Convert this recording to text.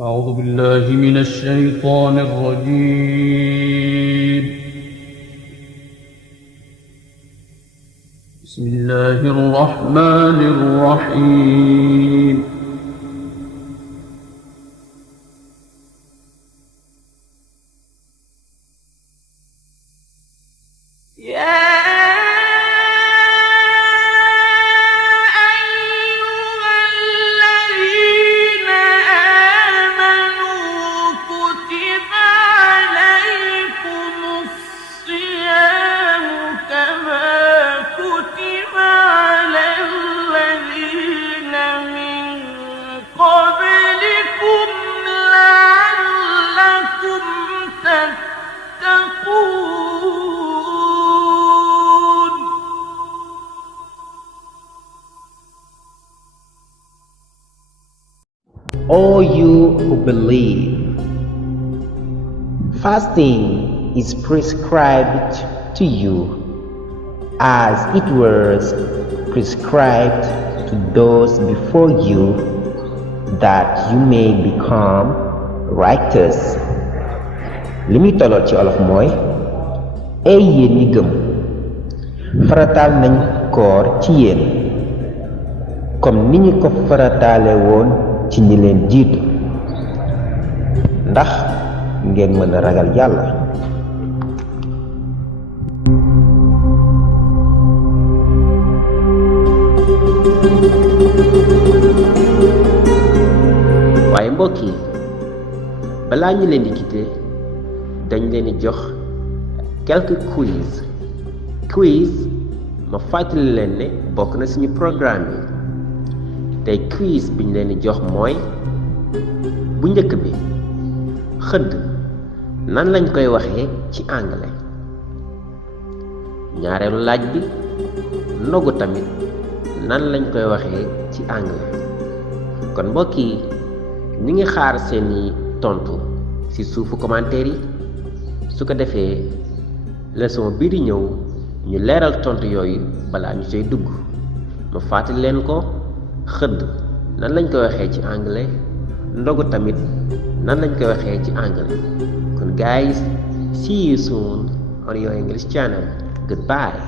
أعوذ بالله من الشيطان الرجيم. بسم الله الرحمن الرحيم. All you who believe, fasting is prescribed to you as it was prescribed to those before you, that you may become righteous. li muy tollool ci olof mooy ay yéen ñi gëm farataal nañ koor ci yéen comme ni ñu ko farataale woon ci ñi leen jiitu ndax ngeen mën a ragal yàlla. waaye mbokk yi balaa ñu leen di quitter dañ leen di jox quelques quiz ma fàttali leen ne bokk na suñu programme yi tey quiz bi ñu leen di jox mooy bu njëkk bi xëdd nan lañ koy waxee ci anglais. ñaareelu laaj bi ndogu tamit nan lañ koy waxee ci anglais. kon mbokk yi ñu ngi xaar seeni tontu ci suufu commentaire yi su ko defee leçon bii di ñëw ñu leeral tontu yooyu balaa ñu cay dugg. ma fàttali leen ko xëdd nan lañ koy waxee ci anglais, ndogu tamit nan lañ koy waxee ci anglais. kon guys, see you soon on your English channel. Goodbye.